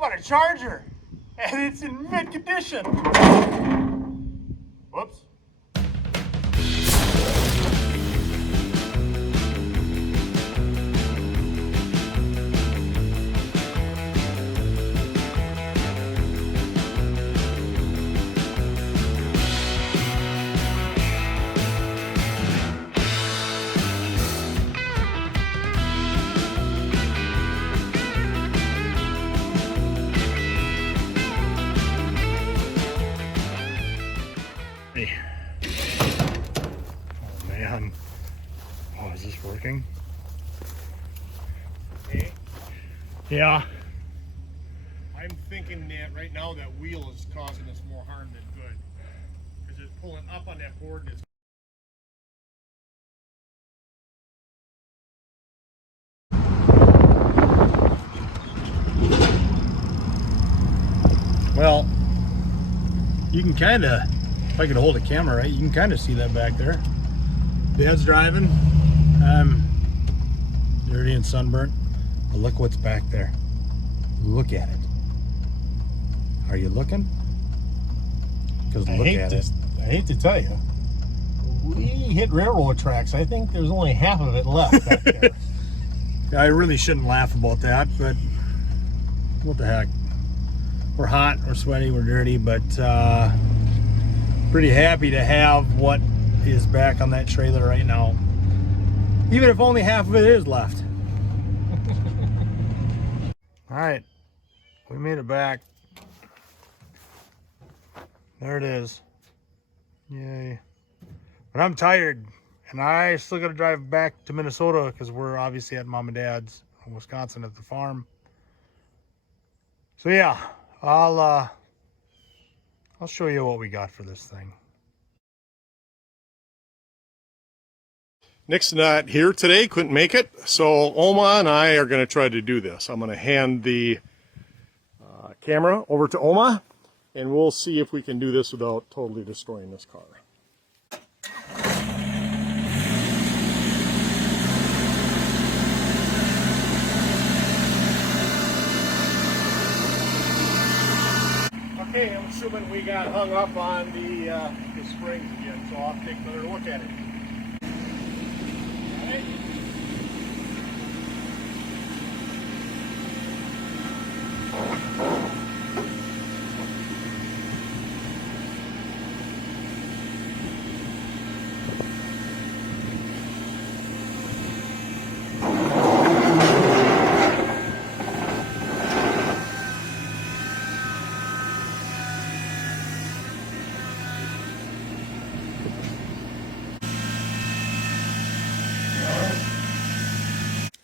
about a Charger, and it's in mint condition. Whoops. Oh man. Oh, is this working? Hey, Yeah. I'm thinking that right now that wheel is causing us more harm than good. Because it's pulling up on that board and it's Well, you can kind of, if I could hold the camera right, you can kind of see that back there. Dad's driving. I'm dirty and sunburnt. But look what's back there. Look at it. Are you looking? Because look at it. I hate to tell you, we hit railroad tracks. I think there's only half of it left back there. I really shouldn't laugh about that, but what the heck. We're hot, we're sweaty, we're dirty, but pretty happy to have what is back on that trailer right now. Even if only half of it is left. All right, we made it back. There it is. Yay. But I'm tired, and I still gotta drive back to Minnesota because we're obviously at Mom and Dad's in Wisconsin at the farm. So yeah, I'll show you what we got for this thing. Nick's not here today, couldn't make it, so Oma and I are going to try to do this. I'm going to hand the camera over to Oma, and we'll see if we can do this without totally destroying this car. Okay, I'm assuming we got hung up on the springs again, so I'll take another look at it. All right.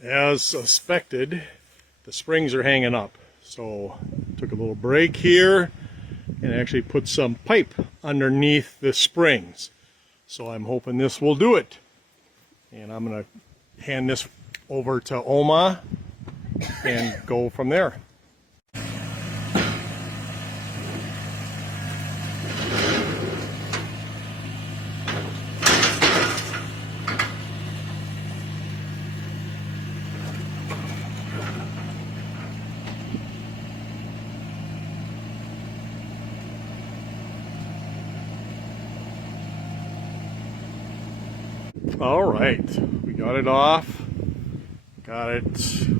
As suspected, the springs are hanging up. So took a little break here and actually put some pipe underneath the springs. So I'm hoping this will do it. And I'm going to hand this over to Oma and go from there. All right, we got it off, got it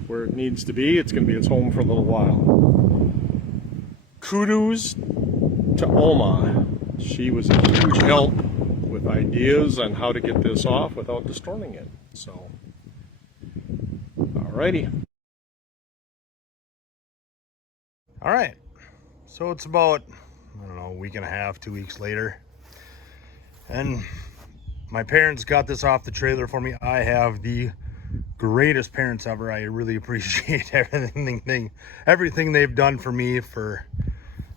where it needs to be. It's going to be its home for a little while. Kudos to Oma. She was a huge help with ideas on how to get this off without destroying it. So, alrighty. All right, so it's about, I don't know, a week and a half, 2 weeks later. And my parents got this off the trailer for me. I have the greatest parents ever. I really appreciate everything they've done for me for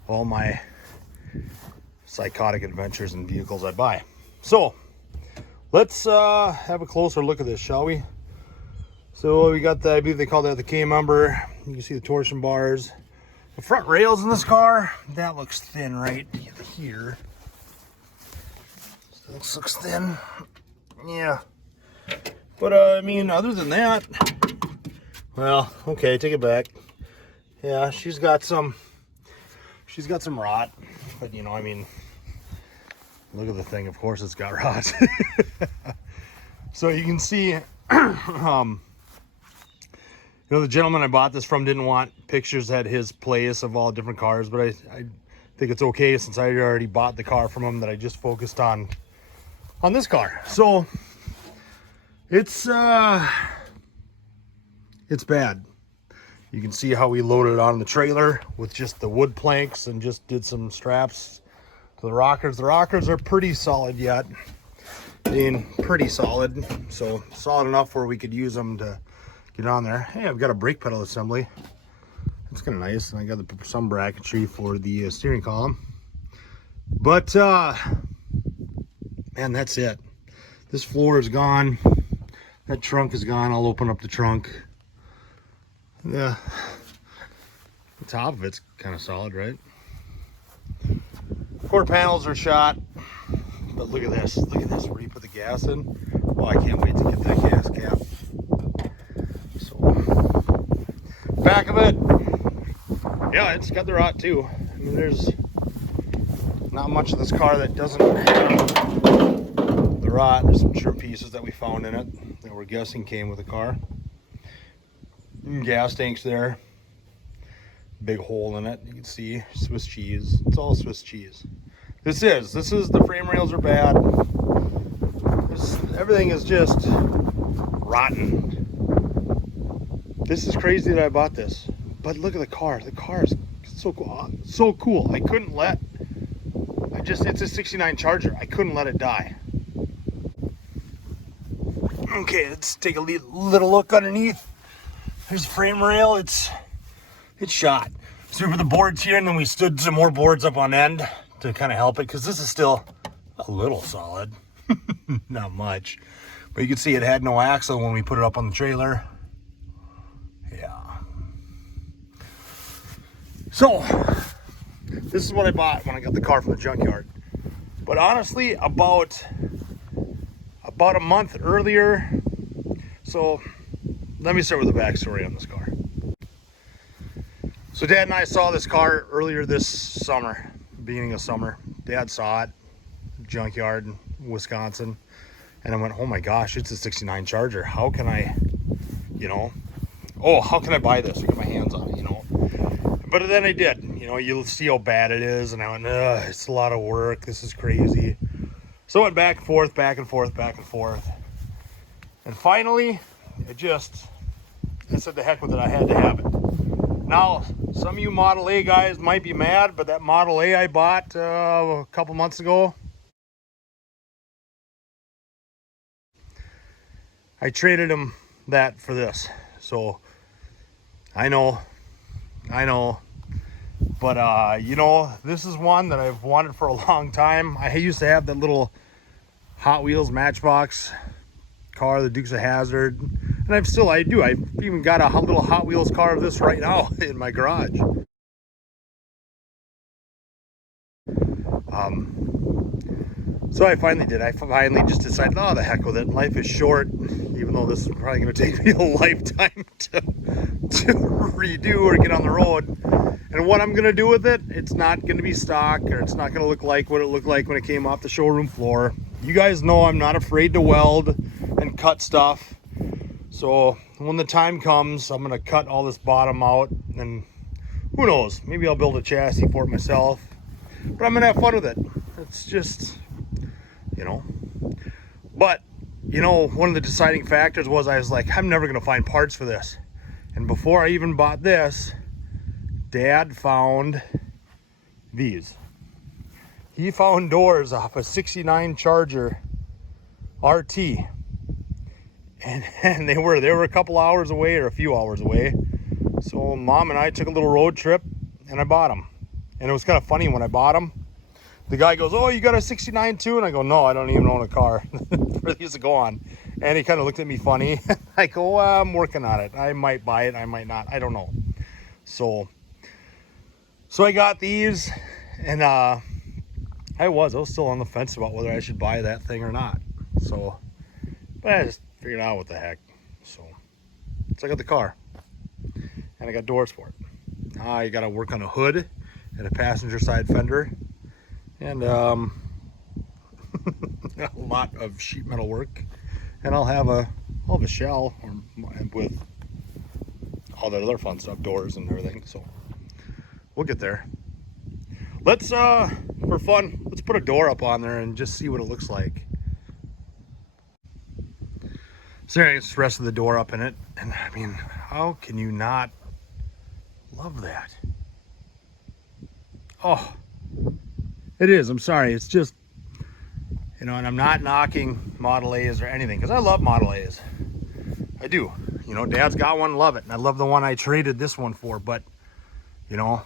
all my psychotic adventures and vehicles I buy. So let's have a closer look at this, shall we? So we got the, I believe they call that the K member. You can see the torsion bars. The front rails in this car, that looks thin right here. This looks thin, yeah. But I mean, other than that, well, okay, take it back. Yeah, she's got some rot, but you know, I mean, look at the thing. Of course it's got rot. So you can see, you know, the gentleman I bought this from didn't want pictures at his place of all different cars, but I think it's okay since I already bought the car from him that I just focused on this car. So it's bad. You can see how we loaded it on the trailer with just the wood planks and just did some straps to the rockers. The rockers are pretty solid yet. I mean, pretty solid. So solid enough where we could use them to get on there. Hey, I've got a brake pedal assembly. It's kind of nice. And I got some bracketry for the steering column. But, man, that's it. This floor is gone. That trunk is gone. I'll open up the trunk. Yeah, the top of it's kind of solid, right? Quarter panels are shot, but look at this. Look at this. Where you put the gas in. Oh, I can't wait to get that gas cap. So, back of it, yeah, it's got the rot too. I mean, there's not much of this car that doesn't have the rot. There's some trim pieces that we found in it that we're guessing came with the car. Gas tanks there, big hole in it. You can see Swiss cheese. It's all Swiss cheese. This is the frame rails are bad. Everything is just rotten. This is crazy that I bought this, but look at the car. The car is so cool. So cool. I couldn't let. It's a '69 Charger. I couldn't let it die. Okay, let's take a little look underneath. There's the frame rail. It's shot. So we put the boards here, and then we stood some more boards up on end to kind of help it, because this is still a little solid. Not much. But you can see it had no axle when we put it up on the trailer. Yeah. So, this is what I bought when I got the car from the junkyard. But honestly, about a month earlier, so let me start with the backstory on this car. So Dad and I saw this car earlier this summer, beginning of summer. Dad saw it, junkyard in Wisconsin. And I went, oh my gosh, it's a '69 Charger. How can I, how can I buy this or get my hands on it, But then I did. You'll see how bad it is. And I went, it's a lot of work. This is crazy. So I went back and forth, back and forth, back and forth. And finally, I said the heck with it, I had to have it. Now, some of you Model A guys might be mad, but that Model A I bought a couple months ago, I traded him that for this. So, I know, but this is one that I've wanted for a long time. I used to have that little Hot Wheels Matchbox car, the Dukes of Hazzard, and I've even got a little Hot Wheels car of this right now in my garage. So I finally did. I finally just decided, oh, the heck with it. Life is short, even though this is probably going to take me a lifetime to redo or get on the road. And what I'm going to do with it, it's not going to be stock, or it's not going to look like what it looked like when it came off the showroom floor. You guys know I'm not afraid to weld and cut stuff. So when the time comes, I'm going to cut all this bottom out, and who knows, maybe I'll build a chassis for it myself. But I'm going to have fun with it. It's just, But, one of the deciding factors was I was like, I'm never going to find parts for this. And before I even bought this, Dad found these. He found doors off a '69 Charger RT. And they were a couple hours away, or a few hours away. So Mom and I took a little road trip, and I bought them. And it was kind of funny when I bought them. The guy goes, oh, you got a '69 too? And I go, no, I don't even own a car for these to go on. And he kind of looked at me funny. I go, well, I'm working on it. I might buy it, I might not. I don't know. So I got these, and I was still on the fence about whether I should buy that thing or not. But I just figured out what the heck. So I got the car, and I got doors for it. I got to work on a hood and a passenger side fender, and a lot of sheet metal work, and I'll have a shell with all that other fun stuff, doors and everything. So we'll get there. Let's for fun, let's put a door up on there and just see what it looks like. So there is the rest of the door up in it, and I mean, how can you not love that? Oh, it is. I'm sorry. It's just, you know, and I'm not knocking Model A's or anything, because I love Model A's. I do. You know, Dad's got one, love it. And I love the one I traded this one for, but, you know,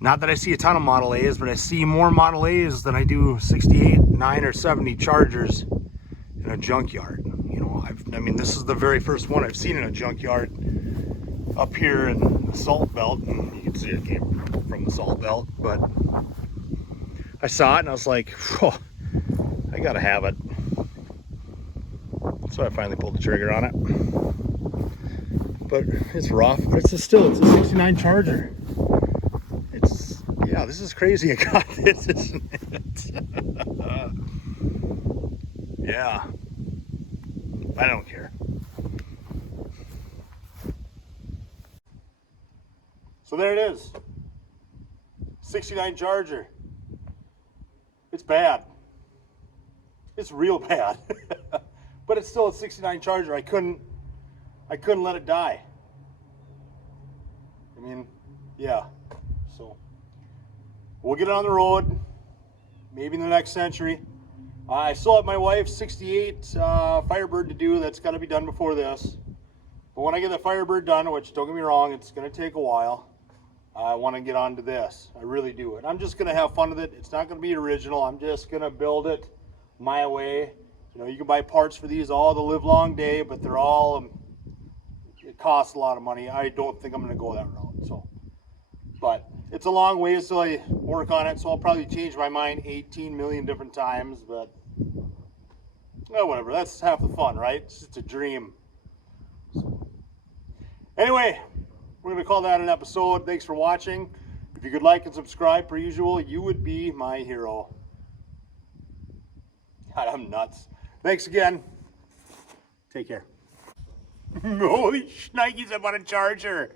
not that I see a ton of Model A's, but I see more Model A's than I do 68, 9, or 70 Chargers in a junkyard. You know, I mean, this is the very first one I've seen in a junkyard up here in the Salt Belt, and you can see it came from the Salt Belt, but I saw it and I was like, oh, I gotta have it. So I finally pulled the trigger on it. But it's rough, but it's a 69 Charger. Yeah, this is crazy. I got this, isn't it? Yeah, I don't care. So there it is. 69 Charger. It's bad. It's real bad. But it's still a 69 Charger. I couldn't let it die. I mean, yeah. So we'll get it on the road, maybe in the next century. I still have my wife's 68 Firebird to do. That's got to be done before this. But when I get the Firebird done, which don't get me wrong, it's going to take a while, I want to get on to this. I really do. And I'm just going to have fun with it. It's not going to be original. I'm just going to build it my way. You know, you can buy parts for these all the live long day, but they're all, it costs a lot of money. I don't think I'm going to go that route. So, but it's a long ways till I work on it, so I'll probably change my mind 18 million different times, but whatever. That's half the fun, right? It's just a dream. So, anyway, we're going to call that an episode. Thanks for watching. If you could like and subscribe per usual, you would be my hero. God, I'm nuts. Thanks again. Take care. Holy shnikes, I'm on a Charger.